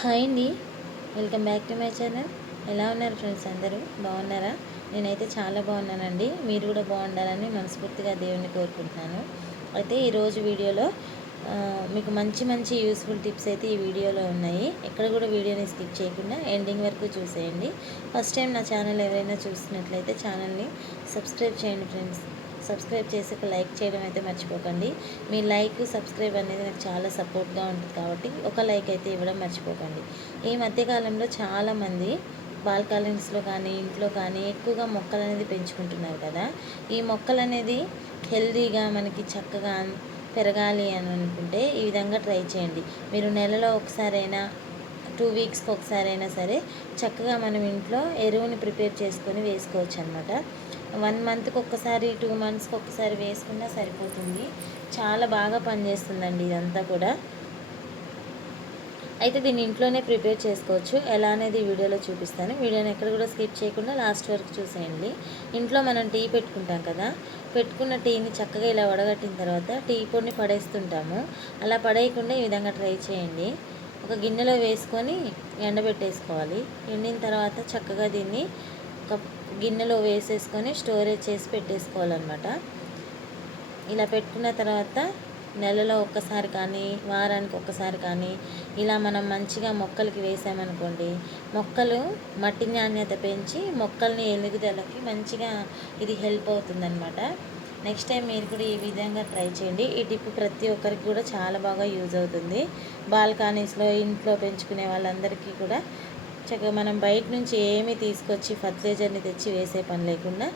Hi అండి. Welcome back to my channel. ఎలా ఉన్నారు ఫ్రెండ్స్ అందరూ? బాగున్నారా? నేనైతే చాలా బాగున్నానండి. మీరు కూడా బాగుండాలని మనస్ఫూర్తిగా దేవుణ్ణి కోరుకుంటున్నాను. అయితే ఈరోజు వీడియోలో మీకు మంచి మంచి యూస్ఫుల్ టిప్స్ అయితే ఈ వీడియోలో ఉన్నాయి. ఎక్కడ కూడా వీడియోని స్కిప్ చేయకుండా ఎండింగ్ వరకు చూసేయండి. ఫస్ట్ టైం నా ఛానల్ ఎవరైనా చూస్తున్నట్లయితే ఛానల్ని సబ్స్క్రైబ్ చేయండి ఫ్రెండ్స్. సబ్స్క్రైబ్ చేసి ఒక లైక్ చేయడం అయితే మర్చిపోకండి. మీ లైక్ సబ్స్క్రైబ్ అనేది నాకు చాలా సపోర్ట్గా ఉంటుంది కాబట్టి ఒక లైక్ అయితే ఇవ్వడం మర్చిపోకండి. ఈ మధ్యకాలంలో చాలామంది బాల్కాలనీస్లో కానీ ఇంట్లో కానీ ఎక్కువగా మొక్కలు అనేది పెంచుకుంటున్నారు కదా. ఈ మొక్కలు అనేది హెల్దీగా మనకి చక్కగా పెరగాలి అని అనుకుంటే ఈ విధంగా ట్రై చేయండి. మీరు నెలలో ఒకసారైనా టూ వీక్స్కి ఒకసారైనా సరే చక్కగా మనం ఇంట్లో ఎరువుని ప్రిపేర్ చేసుకొని వేసుకోవచ్చు అనమాట వన్ మంత్కి ఒక్కసారి టూ మంత్స్కి ఒక్కసారి వేసుకున్నా సరిపోతుంది. చాలా బాగా పనిచేస్తుందండి ఇదంతా కూడా. అయితే దీన్ని ఇంట్లోనే ప్రిపేర్ చేసుకోవచ్చు. ఎలా అనేది వీడియోలో చూపిస్తాను. వీడియోని ఎక్కడ కూడా స్కిప్ చేయకుండా లాస్ట్ వరకు చూసేయండి. ఇంట్లో మనం టీ పెట్టుకుంటాం కదా పెట్టుకున్న టీని చక్కగా ఇలా వడగట్టిన తర్వాత టీ పొడిని పడేస్తుంటాము. అలా పడేయకుండా ఈ విధంగా ట్రై చేయండి. ఒక గిన్నెలో వేసుకొని ఎండబెట్టేసుకోవాలి. ఎండిన తర్వాత చక్కగా దీన్ని ఒక గిన్నెలో వేసేసుకొని స్టోరేజ్ చేసి పెట్టేసుకోవాలన్నమాట. ఇలా పెట్టుకున్న తర్వాత నెలలో ఒక్కసారి కానీ వారానికి ఒక్కసారి కానీ ఇలా మనం మంచిగా మొక్కలకి వేసామనుకోండి మొక్కలు మట్టి నాణ్యత పెంచి మొక్కల్ని ఎదుగుదలకి మంచిగా ఇది హెల్ప్ అవుతుందన్నమాట. నెక్స్ట్ టైం మీరు కూడా ఈ విధంగా ట్రై చేయండి. ఈ టిప్ ప్రతి ఒక్కరికి కూడా చాలా బాగా యూజ్ అవుతుంది. బాల్కనీస్లో ఇంట్లో పెంచుకునే వాళ్ళందరికీ కూడా చక్కగా మనం బయట నుంచి ఏమి తీసుకొచ్చి ఫర్టిలైజర్ని తెచ్చి వేసే పని లేకుండా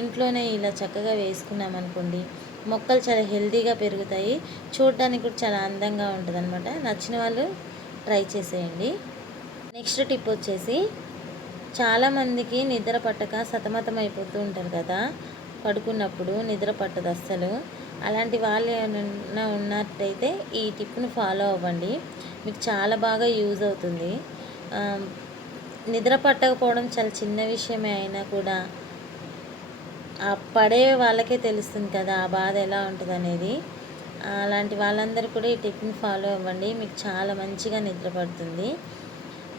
ఇంట్లోనే ఇలా చక్కగా వేసుకున్నాం అనుకోండి మొక్కలు చాలా హెల్దీగా పెరుగుతాయి. చూడడానికి కూడా చాలా అందంగా ఉంటుంది అనమాట నచ్చిన వాళ్ళు ట్రై చేసేయండి. నెక్స్ట్ టిప్ వచ్చేసి చాలామందికి నిద్ర పట్టక సతమతం అయిపోతూ ఉంటారు కదా పడుకున్నప్పుడు నిద్ర పట్టదు అస్సలు. అలాంటి వాళ్ళు ఏమైనా ఉన్నట్టయితే ఈ టిప్ను ఫాలో అవ్వండి. మీకు చాలా బాగా యూజ్ అవుతుంది. నిద్ర పట్టకపోవడం చాలా చిన్న విషయమే అయినా కూడా ఆ పడే వాళ్ళకే తెలుస్తుంది కదా ఆ బాధ ఎలా ఉంటుంది అనేది అలాంటి వాళ్ళందరూ కూడా ఈ టిప్ని ఫాలో అవ్వండి మీకు చాలా మంచిగా నిద్ర పడుతుంది.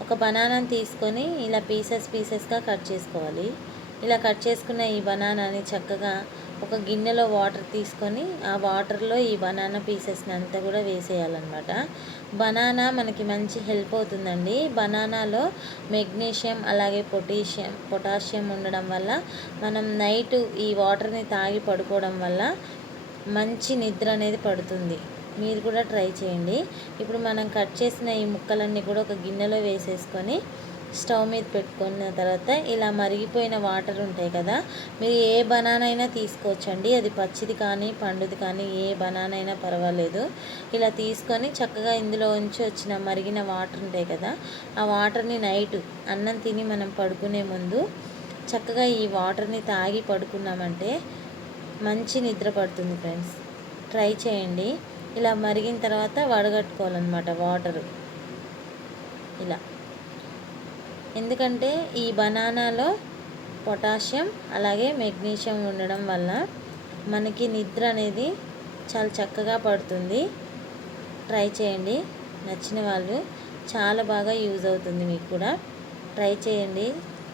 ఒక బనానాని తీసుకొని ఇలా పీసెస్ పీసెస్గా కట్ చేసుకోవాలి. ఇలా కట్ చేసుకున్న ఈ బనానాని చక్కగా ఒక గిన్నెలో వాటర్ తీసుకొని ఆ వాటర్లో ఈ బనానా పీసెస్ని అంతా కూడా వేసేయాలన్నమాట. బనానా మనకి మంచి హెల్ప్ అవుతుందండి. బనానాలో మెగ్నీషియం అలాగే పొటాషియం పొటాషియం ఉండడం వల్ల మనం నైట్ ఈ వాటర్ని తాగి పడుకోవడం వల్ల మంచి నిద్ర అనేది పడుతుంది. మీరు కూడా ట్రై చేయండి. ఇప్పుడు మనం కట్ చేసిన ఈ ముక్కలన్నీ కూడా ఒక గిన్నెలో వేసేసుకొని స్టవ్ మీద పెట్టుకున్న తర్వాత ఇలా మరిగిపోయిన వాటర్ ఉంటాయి కదా మీరు ఏ బనానా అయినా తీసుకోవచ్చండి. అది పచ్చిది కానీ పండుది కానీ ఏ బనానా అయినా పర్వాలేదు. ఇలా తీసుకొని చక్కగా ఇందులో ఉంచి వచ్చిన మరిగిన వాటర్ ఉంటాయి కదా ఆ వాటర్ని నైట్ అన్నం తిని మనం పడుకునే ముందు చక్కగా ఈ వాటర్ని తాగి పడుకున్నామంటే మంచి నిద్ర పడుతుంది ఫ్రెండ్స్. ట్రై చేయండి. ఇలా మరిగిన తర్వాత వడగట్టుకోవాలన్నమాట వాటరు. ఇలా. ఎందుకంటే ఈ బనానాలో పొటాషియం అలాగే మెగ్నీషియం ఉండడం వల్ల మనకి నిద్ర అనేది చాలా చక్కగా పడుతుంది. ట్రై చేయండి. నచ్చిన వాళ్ళు చాలా బాగా యూజ్ అవుతుంది మీకు కూడా. ట్రై చేయండి.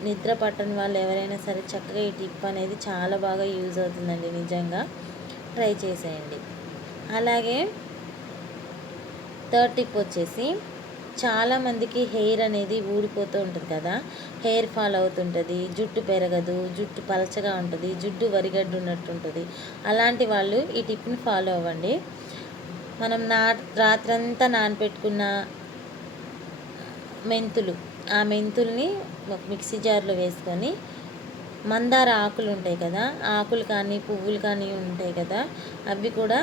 నిద్ర పట్టని వాళ్ళు ఎవరైనా సరే చక్కగా ఈ టిప్ అనేది చాలా బాగా యూజ్ అవుతుందండి నిజంగా. ట్రై చేసేయండి. అలాగే థర్డ్ టిప్ వచ్చేసి చాలామందికి హెయిర్ అనేది ఊడిపోతూ ఉంటుంది కదా. హెయిర్ ఫాల్ అవుతుంటుంది జుట్టు పెరగదు జుట్టు పలచగా ఉంటుంది జుట్టు వరిగడ్డు ఉన్నట్టు ఉంటుంది అలాంటి వాళ్ళు ఈ టిప్ని ఫాలో అవ్వండి. మనం నా రాత్రంతా నానపెట్టుకున్న మెంతులు ఆ మెంతుల్ని ఒక మిక్సీ జార్లో వేసుకొని మందార ఆకులు ఉంటాయి కదా ఆకులు కానీ పువ్వులు కానీ ఉంటాయి కదా అవి కూడా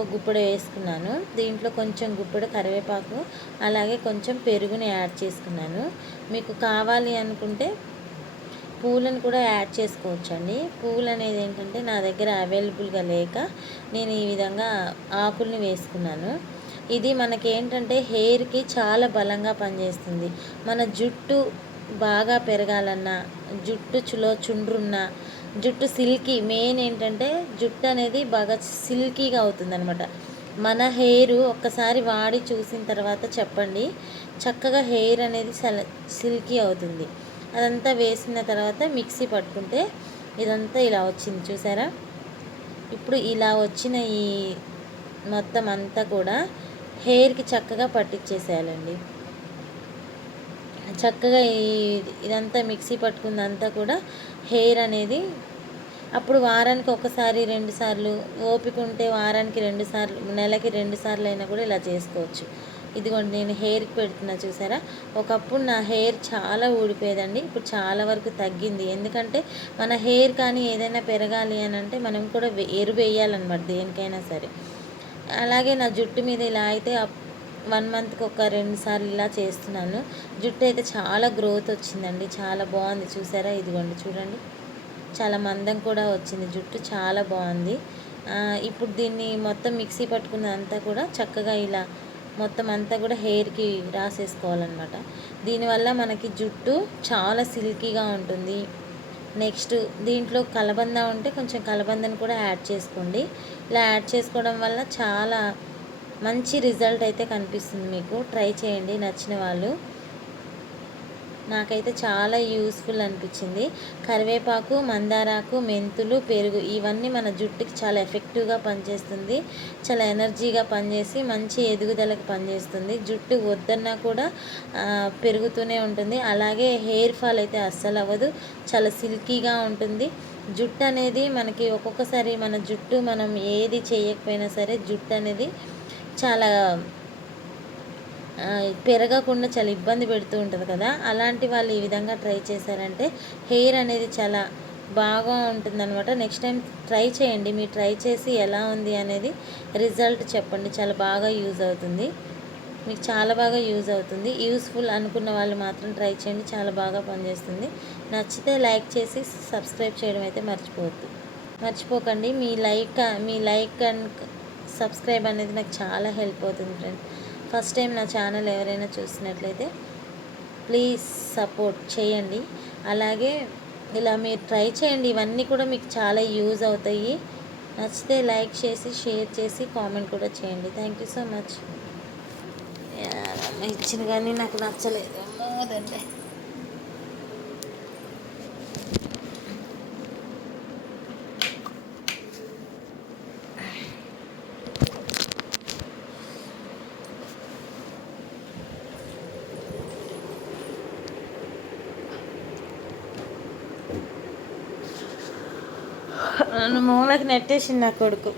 ఒక గుప్పెడు వేసుకున్నాను. దీంట్లో కొంచెం గుప్పెడు కరివేపాకు అలాగే కొంచెం పెరుగుని యాడ్ చేసుకున్నాను. మీకు కావాలి అనుకుంటే పూలను కూడా యాడ్ చేసుకోవచ్చండి. పూలు అనేది ఏంటంటే నా దగ్గర అవైలబుల్గా లేక నేను ఈ విధంగా ఆకుల్ని వేసుకున్నాను. ఇది మనకేంటంటే హెయిర్కి చాలా బలంగా పనిచేస్తుంది. మన జుట్టు బాగా పెరగాలన్నా జుట్టు చులో చుండ్రున్నా జుట్టు సిల్కీ మెయిన్ ఏంటంటే జుట్టు అనేది బాగా సిల్కీగా అవుతుందనమాట మన హెయిర్ ఒక్కసారి వాడి చూసిన తర్వాత చెప్పండి చక్కగా హెయిర్ అనేది సెల సిల్కీ అవుతుంది. అదంతా వేసిన తర్వాత మిక్సీ పట్టుకుంటే ఇదంతా ఇలా వచ్చింది చూసారా? ఇప్పుడు ఇలా వచ్చిన ఈ మొత్తం అంతా కూడా హెయిర్కి చక్కగా పట్టించేసేయాలండి. చక్కగా ఇదంతా మిక్సీ పట్టుకుందంతా కూడా హెయిర్ అనేది అప్పుడు వారానికి ఒకసారి రెండు సార్లు ఓపిక ఉంటే వారానికి రెండు సార్లు నెలకి రెండు సార్లు అయినా కూడా ఇలా చేసుకోవచ్చు. ఇదిగోండి నేను హెయిర్కి పెడుతున్నా చూసారా? ఒకప్పుడు నా హెయిర్ చాలా ఊడిపోయేదండి. ఇప్పుడు చాలా వరకు తగ్గింది. ఎందుకంటే మన హెయిర్ కానీ ఏదైనా పెరగాలి అని అంటే మనం కూడా ఎరువు వేయాలన్నమాట దేనికైనా సరే. అలాగే నా జుట్టు మీద ఇలా అయితే వన్ మంత్కి ఒక రెండు సార్లు ఇలా చేస్తున్నాను. జుట్టు అయితే చాలా గ్రోత్ వచ్చిందండి. చాలా బాగుంది. చూసారా? ఇదిగోండి చూడండి. చాలా మందం కూడా వచ్చింది. జుట్టు చాలా బాగుంది. ఇప్పుడు దీన్ని మొత్తం మిక్సీ పట్టుకున్నదంతా కూడా చక్కగా ఇలా మొత్తం అంతా కూడా హెయిర్కి రాసేసుకోవాలన్నమాట. దీనివల్ల మనకి జుట్టు చాలా సిల్కీగా ఉంటుంది. నెక్స్ట్ దీంట్లో కలబంద ఉంటే కొంచెం కలబందను కూడా యాడ్ చేసుకోండి. ఇలా యాడ్ చేసుకోవడం వల్ల చాలా మంచి రిజల్ట్ అయితే కనిపిస్తుంది మీకు. ట్రై చేయండి నచ్చిన వాళ్ళు. నాకైతే చాలా యూస్ఫుల్ అనిపించింది. కరివేపాకు మందారాకు మెంతులు పెరుగు ఇవన్నీ మన జుట్టుకి చాలా ఎఫెక్టివ్గా పనిచేస్తుంది. చాలా ఎనర్జీగా పనిచేసి మంచి ఎదుగుదలకు పనిచేస్తుంది. జుట్టు వద్దన్నా కూడా పెరుగుతూనే ఉంటుంది. అలాగే హెయిర్ ఫాల్ అయితే అస్సలు అవ్వదు. చాలా సిల్కీగా ఉంటుంది. జుట్టు అనేది మనకి ఒక్కొక్కసారి మన జుట్టు మనం ఏది చేయకపోయినా సరే జుట్టు అనేది చాలా పెరగకుండా చాలా ఇబ్బంది పెడుతూ ఉంటుంది కదా. అలాంటి వాళ్ళు ఈ విధంగా ట్రై చేశారంటే హెయిర్ అనేది చాలా బాగా ఉంటుందన్నమాట. నెక్స్ట్ టైం ట్రై చేయండి. మీరు ట్రై చేసి ఎలా ఉంది అనేది రిజల్ట్ చెప్పండి. చాలా బాగా యూజ్ అవుతుంది. మీకు చాలా బాగా యూజ్ అవుతుంది. యూస్ఫుల్ అనుకున్న వాళ్ళు మాత్రం ట్రై చేయండి. చాలా బాగా పనిచేస్తుంది. నచ్చితే లైక్ చేసి సబ్స్క్రైబ్ చేయడం అయితే మర్చిపోవద్దు. మర్చిపోకండి. మీ లైక్ మీ లైక్ అండ్ సబ్స్క్రైబ్ అనేది నాకు చాలా హెల్ప్ అవుతుంది ఫ్రెండ్స్ ఫస్ట్ టైం నా ఛానల్ ఎవరైనా చూసినట్లయితే ప్లీజ్ సపోర్ట్ చేయండి. అలాగే ఇలా మీరు ట్రై చేయండి. ఇవన్నీ కూడా మీకు చాలా యూజ్ అవుతాయి. నచ్చితే లైక్ చేసి షేర్ చేసి కామెంట్ కూడా చేయండి. Thank you so much. ఇచ్చిన కానీ నాకు నచ్చలేదు. అమ్మోదండి నన్ను మూలకి నెట్టేసింది నా కొడుకు.